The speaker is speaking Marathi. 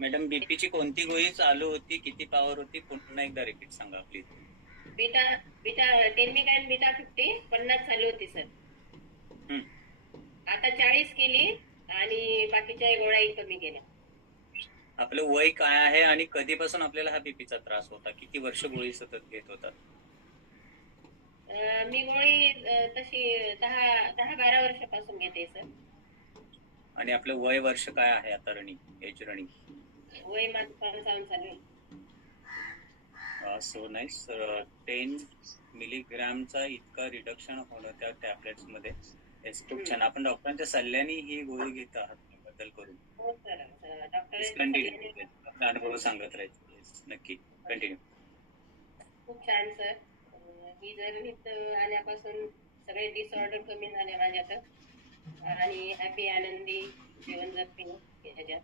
मॅडम बीपीची कोणती गोळी चालू होती? किती पॉवर होती? पुन्हा एकदा रिपीट सांगा please beta beta and beta fifty पन्नास चालू होती सर हम्म. आता चाळीस केली आणि बाकीच्या गोळ्याही कमी केल्या. आपलं वय काय आहे आणि कधीपासून आपल्याला हा बीपीचा त्रास होता? किती वर्ष गोळी सतत घेत होता? मी गोळी तशी दहा दहा बारा वर्षापासून घेते सर आणि आपलं वय वर्ष काय आहे आता रनिंग एज रनिंग? वय माझं पंचावन्न चालू आहे सो नाईस टेन मिलीग्रामचा इतका रिडक्शन होणं त्या टॅबलेट्समध्ये. खूप छान. आपण डॉक्टरांच्या सल्ल्याने ही गोळी घेत आहात बदल करून. हो अनुभव सांगत राहायचे. नक्की. कंटिन्यू खूप छान सर. ही जर इथं आल्यापासून सगळे डिसऑर्डर कमी झाले माझ्यात. आणि हॅपी आनंदी